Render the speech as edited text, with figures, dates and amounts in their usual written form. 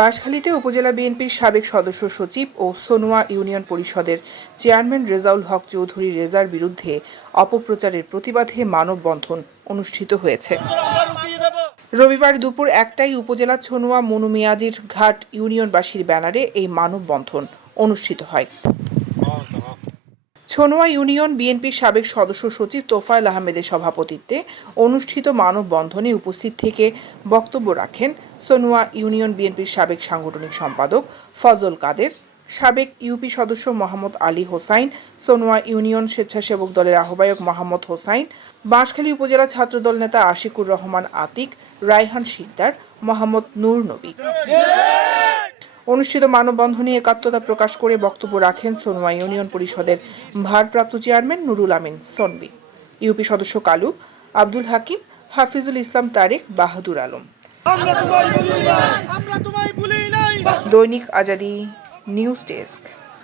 বাঁশখালীতে উপজেলা বিএনপির সাবেক সদস্য সচিব ও সোনুয়া ইউনিয়ন পরিষদের চেয়ারম্যান রেজাউল হক চৌধুরী রেজার বিরুদ্ধে অপপ্রচারের প্রতিবাদে মানববন্ধন অনুষ্ঠিত হয়েছে। রবিবার দুপুর 1টায় উপজেলা সোনুয়া মনুমিয়াজির ঘাট ইউনিয়নবাসীর ব্যানারে এই মানববন্ধন অনুষ্ঠিত হয়। সোনুয়া ইউনিয়ন বিএনপির সাবেক সদস্য সচিব তোফায়েল আহমেদের সভাপতিত্বে অনুষ্ঠিত মানববন্ধনে উপস্থিত থেকে বক্তব্য রাখেন সোনুয়া ইউনিয়ন বিএনপির সাবেক সাংগঠনিক সম্পাদক ফজল কাদের, সাবেক ইউপি সদস্য মোহাম্মদ আলী হোসাইন, সোনুয়া ইউনিয়ন স্বেচ্ছাসেবক দলের আহ্বায়ক মোহাম্মদ হোসাইন, বাঁশখালী উপজেলা ছাত্রদল নেতা আশিকুর রহমান আতিক, রায়হান শিকদার, মোহাম্মদ নূর নবী। অনুষ্ঠিত মানববন্ধনে একাত্মতা প্রকাশ করে বক্তব্য রাখেন সোনুয়া ইউনিয়ন পরিষদের ভারপ্রাপ্ত চেয়ারম্যান নুরুল আমিন সনবী, ইউপি সদস্য কালু, আব্দুল হাকিম, হাফিজুল ইসলাম তারেক, বাহাদুর আলম। দৈনিক আজাদী নিউজ ডেস্ক।